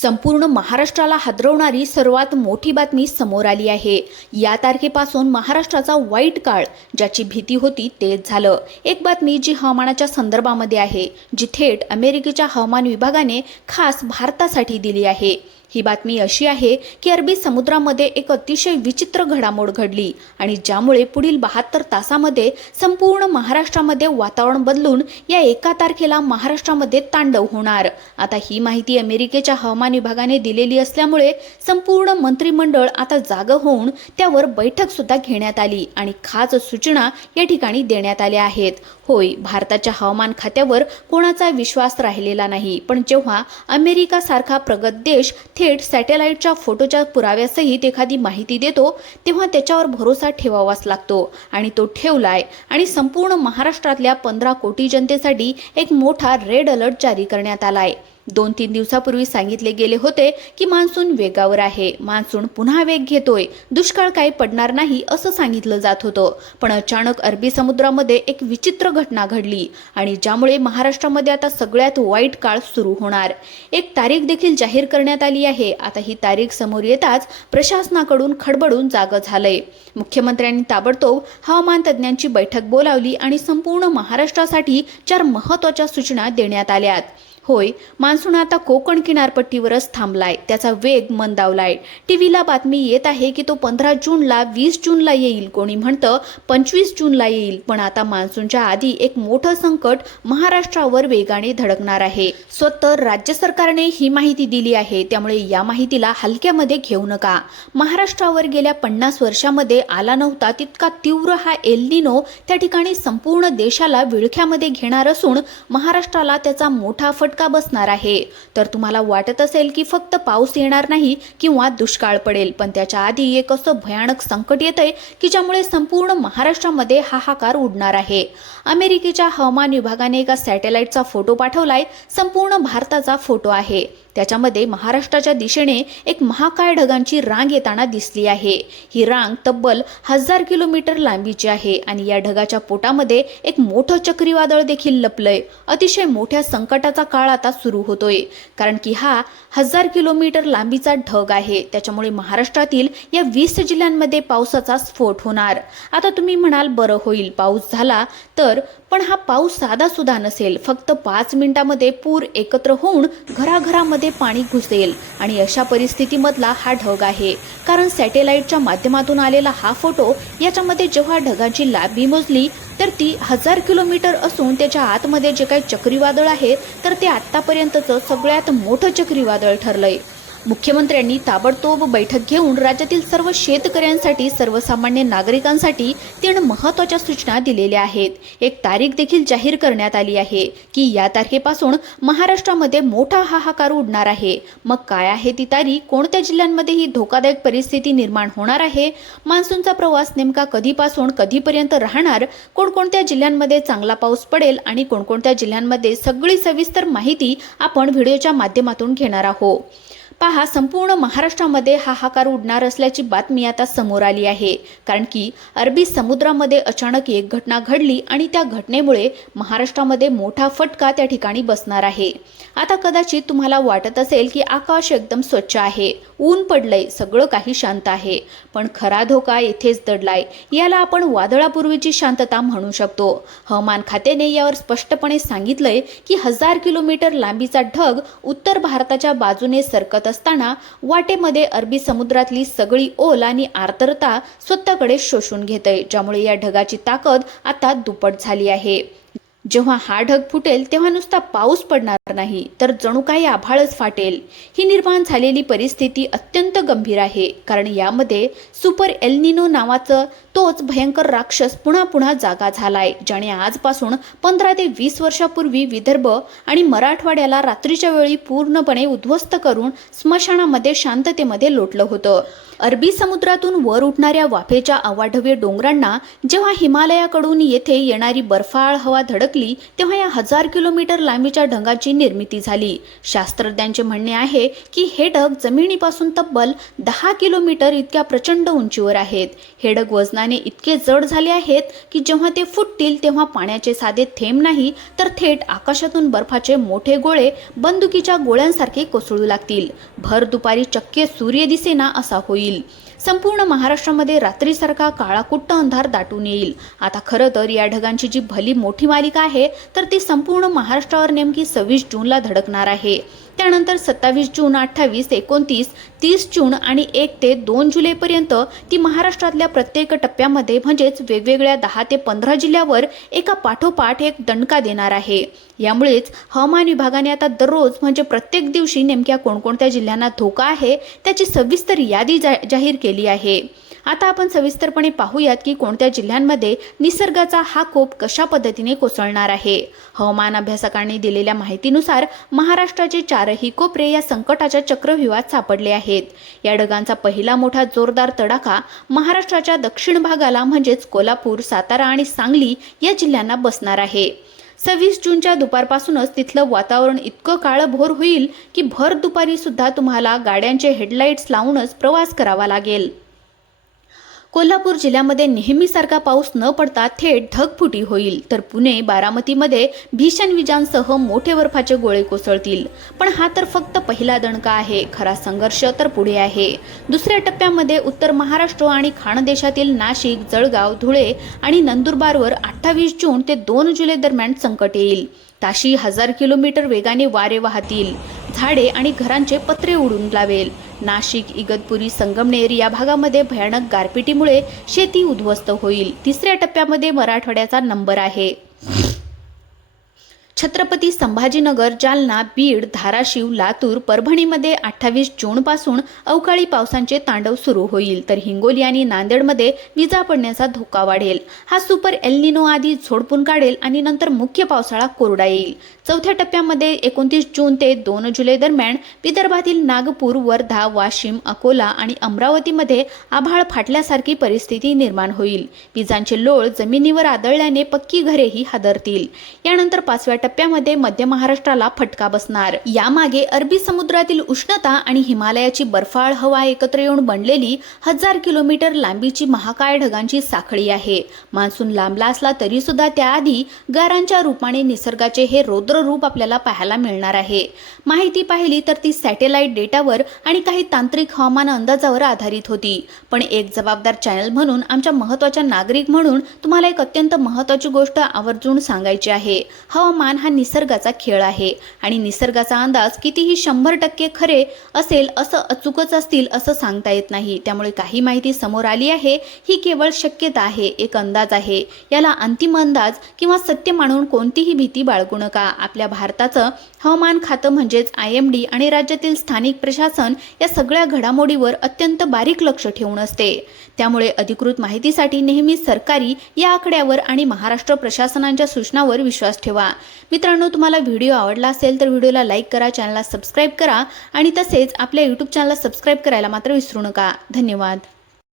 संपूर्ण महाराष्ट्राला हादरवणारी सर्वात मोठी बातमी समोर आली आहे। या तारखेपासून महाराष्ट्राचा वाईट काळ, ज्याची भीती होती तेच झालं। एक बातमी जी हवामानाच्या संदर्भामध्ये आहे, जी थेट अमेरिकेच्या हवामान विभागाने खास भारतासाठी दिली आहे। ही बातमी अशी आहे की अरबी समुद्रामध्ये एक अतिशय विचित्र घडामोड घडली आणि ज्यामुळे पुढील 72 तासामध्ये संपूर्ण महाराष्ट्रामध्ये वातावरण बदलून या एका तारखेला महाराष्ट्रामध्ये तांडव होणार। आता ही माहिती अमेरिकेच्या हवामान विभागाने दिलेली असल्यामुळे संपूर्ण मंत्रिमंडळ आता जागं होऊन त्यावर बैठक सुद्धा घेण्यात आली आणि खास सूचना या ठिकाणी देण्यात आल्या आहेत। होय, भारताच्या हवामान खात्यावर कोणाचा विश्वास राहिलेला नाही, पण जेव्हा अमेरिका सारखा प्रगत देश थेट सॅटेलाइटच्या फोटोच्या पुराव्यासहित एखादी माहिती देतो, तेव्हा त्याच्यावर भरोसा ठेवावाच लागतो आणि तो ठेवलाय। आणि संपूर्ण महाराष्ट्रातल्या 15 कोटी जनतेसाठी एक मोठा रेड अलर्ट जारी करण्यात आलाय। 2-3 दिवसापूर्वी सांगितले गेले होते की मान्सून वेगावर आहे, मान्सून पुन्हा वेग घेतोय, दुष्काळ काही पडणार नाही असं सांगितलं जात होतं। पण अचानक अरबी समुद्रामध्ये एक विचित्र घटना घडली आणि ज्यामुळे महाराष्ट्रामध्ये आता सगळ्यात वाईट काळ सुरू होणार। एक तारीख देखील जाहीर करण्यात आली आहे। आता ही तारीख समोर येताच प्रशासनाकडून खडबडून जागं झालंय। मुख्यमंत्र्यांनी ताबडतोब हवामान तज्ज्ञांची बैठक बोलावली आणि संपूर्ण महाराष्ट्रासाठी 4 महत्त्वाच्या सूचना देण्यात आल्यात। होय, मान्सून आता कोकण किनारपट्टीवरच थांबलाय, त्याचा वेग मंदावलाय। टीव्हीला बातमी येत आहे की तो 15 जूनला 20 जूनला येईल, कोणी म्हणतं 25 जूनला येईल। पण आता मान्सूनच्या आधी एक मोठं संकट महाराष्ट्रावर वेगाने धडकणार आहे। स्वतः राज्य सरकारने ही माहिती दिली आहे, त्यामुळे या माहितीला हलक्यामध्ये घेऊ नका। महाराष्ट्रावर गेल्या 50 वर्षामध्ये आला नव्हता तितका तीव्र हा एल निनो त्या ठिकाणी संपूर्ण देशाला विळख्यामध्ये घेणार असून महाराष्ट्राला त्याचा मोठा फटका बसणार आहे। तर तुम्हाला वाटत असेल की फक्त पाऊस येणार नाही किंवा दुष्काळ पडेल, पण त्याच्या आधी एक असं भयानक संकट येतंय की ज्यामुळे संपूर्ण महाराष्ट्रामध्ये हाहाकार उडणार आहे। अमेरिकेच्या हवामान विभागाने एका सॅटेलाइटचा फोटो पाठवलाय। संपूर्ण भारताचा फोटो आहे, त्याच्यामध्ये महाराष्ट्राच्या दिशेने एक महाकाय ढगांची रांग येताना दिसली आहे। ही रांग तब्बल 1000 किलोमीटर लांबीची आहे आणि या ढगाच्या पोटामध्ये एक मोठं चक्रीवादळ देखील लपलंय। अतिशय मोठ्या संकटाचा काळ आता सुरू होतोय, कारण की हा 1000 किलोमीटर लांबीचा ढग आहे। त्याच्यामुळे महाराष्ट्रातील या 20 जिल्ह्यांमध्ये पावसाचा स्फोट होणार। आता तुम्ही म्हणाल, बरं होईल पाऊस झाला तर, पण हा पाऊस साधा सुद्धा नसेल। फक्त 5 मिनिटांमध्ये पूर एकत्र होऊन घराघरामध्ये पाणी घुसेल आणि अशा परिस्थितीमधला हा ढग आहे। कारण सॅटेलाइटच्या माध्यमातून आलेला हा फोटो, याच्यामध्ये जेव्हा ढगाची लांबी मोजली तर ती 1000 किलोमीटर असून त्याच्या आतमध्ये जे काही चक्रीवादळ आहे तर ते आतापर्यंतचं सगळ्यात मोठं चक्रीवादळ ठरलंय। मुख्यमंत्र्यांनी ताबडतोब बैठक घेऊन राज्यातील सर्व शेतकऱ्यांसाठी, सर्वसामान्य नागरिकांसाठी 3 महत्त्वाच्या सूचना दिलेल्या आहेत। एक तारीख देखील जाहीर करण्यात आली आहे की या तारखेपासून महाराष्ट्रामध्ये मोठा हाहाकार उडणार आहे। मग काय आहे ती तारीख? कोणत्या जिल्ह्यांमध्ये ही धोकादायक परिस्थिती निर्माण होणार आहे? मान्सूनचा प्रवास नेमका कधीपासून कधीपर्यंत राहणार? कोणकोणत्या जिल्ह्यांमध्ये चांगला पाऊस पडेल आणि कोणकोणत्या जिल्ह्यांमध्ये? सगळी सविस्तर माहिती आपण व्हिडिओच्या माध्यमातून घेणार आहोत। पहा, संपूर्ण महाराष्ट्रामध्ये हाहाकार उडणार असल्याची बातमी आता समोर आली आहे, कारण की अरबी समुद्रामध्ये अचानक एक घटना घडली आणि त्या घटनेमुळे महाराष्ट्रामध्ये मोठा फटका त्या ठिकाणी बसणार आहे। आता कदाचित तुम्हाला वाटत असेल की आकाश एकदम स्वच्छ आहे, ऊन पडलंय, सगळं काही शांत आहे, पण खरा धोका येथेच दडलाय। याला आपण वादळापूर्वीची शांतता म्हणू शकतो। हवामान खात्याने यावर स्पष्टपणे सांगितलंय की 1000 किलोमीटर लांबीचा ढग उत्तर भारताच्या बाजूने सरकत असताना वाटेमध्ये अरबी समुद्रातली सगळी ओल आणि आर्द्रता स्वतःकडे शोषून घेतय, ज्यामुळे या ढगाची ताकद आता दुप्पट झाली आहे। जेव्हा हा ढग फुटेल तेव्हा नुसता पाऊस पडणार नाही, तर जणू काही आभाळच फाटेल। ही निर्माण झालेली परिस्थिती अत्यंत गंभीर आहे, कारण यामध्ये सुपर एल निनो नावाचं तोच भयंकर राक्षस पुन्हा जागा झालाय, ज्याने आजपासून 15 ते 20 वर्षापूर्वी विदर्भ आणि मराठवाड्याला रात्रीच्या वेळी पूर्णपणे उद्ध्वस्त करून स्मशानामध्ये शांततेमध्ये लोटलं होतं। अरबी समुद्रातून वर उठणाऱ्या वाफेच्या अवाढव्य डोंगरांना जेव्हा हिमालयाकडून येथे येणारी बर्फाळ हवा धडकली सरकली तेव्हा या 1000 किलोमीटर लांबीच्या ढगाची निर्मिती झाली। शास्त्रज्ञांचे म्हणणे आहे की हे ढग जमिनीपासून तब्बल 10 किलोमीटर इतक्या प्रचंड उंचीवर आहेत। हे ढग वजनाने इतके जड झाले आहेत की जेव्हा ते फुटतील तेव्हा पाण्याचे साधे थेंब नाही तर थेट आकाशातून बर्फाचे मोठे गोळे बंदुकीच्या गोळ्यांसारखे कोसळू लागतील। भर दुपारी चक्क सूर्य दिसेना असा होईल। संपूर्ण महाराष्ट्रामध्ये रात्रीसारखा काळाकुट्ट अंधार दाटून येईल। आता खरं तर या ढगांची जी भली मोठी मालिका आहे तर ती संपूर्ण महाराष्ट्रावर नेमकी 26 जूनला धडकणार आहे। त्यानंतर 27 जून, 28, 29, 30 जून आणि 1 ते 2 जुलैपर्यंत ती महाराष्ट्रातल्या प्रत्येक टप्प्यामध्ये म्हणजेच वेगवेगळ्या 10 ते 15 जिल्ह्यावर एका पाठोपाठ एक दणका देणार आहे। यामुळेच हवामान विभागाने आता दररोज म्हणजे प्रत्येक दिवशी नेमक्या कोणकोणत्या जिल्ह्यांना धोका आहे त्याची सविस्तर यादी जाहीर केली आहे। आता आपण सविस्तरपणे पाहूयात की कोणत्या जिल्ह्यांमध्ये निसर्गाचा हा कोप कशा पद्धतीने कोसळणार आहे। हवामान अभ्यासकांनी दिलेल्या माहितीनुसार महाराष्ट्राचे 4ही कोपरे या संकटाच्या चक्रव्यूहात सापडले आहेत। या ढगांचा पहिला मोठा जोरदार तडाखा महाराष्ट्राच्या दक्षिण भागाला म्हणजेच कोल्हापूर, सातारा आणि सांगली या जिल्ह्यांना बसणार आहे। 26 जूनच्या दुपारपासूनच तिथलं वातावरण इतकं काळभोर होईल की भर दुपारी सुद्धा तुम्हाला गाड्यांचे हेडलाईट्स लावूनच प्रवास करावा लागेल। कोल्हापूर जिल्ह्यामध्ये नेहमीसारखा पाऊस न पडता थेट ढगफुटी होईल, तर पुणे, बारामतीमध्ये भीषण विजांसह मोठे बर्फाचे गोळे कोसळतील। पण हा तर फक्त पहिला दणका आहे। खरा संघर्ष तर पुढे आहे। दुसऱ्या टप्प्यामध्ये उत्तर महाराष्ट्र आणि खानदेशातील नाशिक, जळगाव, धुळे आणि नंदुरबारवर 28 जून ते 2 जुलै दरम्यान संकट येईल। ताशी 1000 किलोमीटर वेगाने वारे वाहतील। झाडे आणि घरांचे पत्रे उडून लावेल। नाशिक, इगतपुरी, संगमनेर या भागामध्ये भयानक गारपिटीमुळे शेती उद्ध्वस्त होईल। तिसऱ्या टप्प्यामध्ये मराठवाड्याचा नंबर आहे। छत्रपती संभाजीनगर, जालना, बीड, धाराशिव, लातूर, परभणीमध्ये 28 जूनपासून अवकाळी पावसांचे तांडव सुरू होईल, तर हिंगोली आणि नांदेडमध्ये विजा पडण्याचा धोका वाढेल। हा सुपर एल निनो आधी झोडपून काढेल आणि नंतर मुख्य पावसाळा कोरडा येईल। चौथ्या टप्प्यामध्ये 29 जून ते 2 जुलै दरम्यान विदर्भातील नागपूर, वर्धा, वाशिम, अकोला आणि अमरावतीमध्ये आभाळ फाटल्यासारखी परिस्थिती निर्माण होईल। विजांचे लोळ जमिनीवर आदळल्याने पक्की घरेही हादरतील। यानंतर 5व्या टप्प्यामध्ये मध्य महाराष्ट्राला फटका बसणार। यामागे अरबी समुद्रातील उष्णता आणि हिमालयाची बर्फाळ हवा एकत्र येऊन बनलेली 1000 किलोमीटर लांबीची महाकाय ढगांची साखळी आहे। मान्सून लांबला असला तरी सुद्धा त्याआधी गारांच्या रूपाने निसर्गाचे हे रौद्र रूप आपल्याला पाहायला मिळणार आहे। माहिती पाहिली तर ती सॅटेलाइट डेटावर आणि काही तांत्रिक हवामान अंदाजावर आधारित होती, पण एक जबाबदार चॅनल म्हणून, आमच्या महत्त्वाच्या नागरिक म्हणून तुम्हाला एक अत्यंत महत्त्वाची गोष्ट आवर्जून सांगायची आहे। हवामान हा निसर्गाचा खेळ आहे आणि निसर्गाचा अंदाज कितीही 100% खरे असेल असं अचूकच असतील असं सांगता येत नाही। त्यामुळे काही माहिती समोर आली आहे ही केवळ शक्यता आहे, एक अंदाज आहे। याला अंतिम अंदाज किंवा सत्य मानून कोणतीही भीती बाळगू नका। आपल्या भारताचं हवामान खातं म्हणजेच IMD आणि राज्यातील स्थानिक प्रशासन या सगळ्या घडामोडीवर अत्यंत बारीक लक्ष ठेवून असते। त्यामुळे अधिकृत माहितीसाठी नेहमी सरकारी या आकड्यावर आणि महाराष्ट्र प्रशासनाच्या सूचनावर विश्वास ठेवा। मित्रांनो, तुम्हाला व्हिडिओ आवडला असेल तर व्हिडिओला लाईक करा, चॅनलला सबस्क्राईब करा आणि तसेच आपल्या YouTube चॅनलला सबस्क्राईब करायला मात्र विसरू नका। धन्यवाद।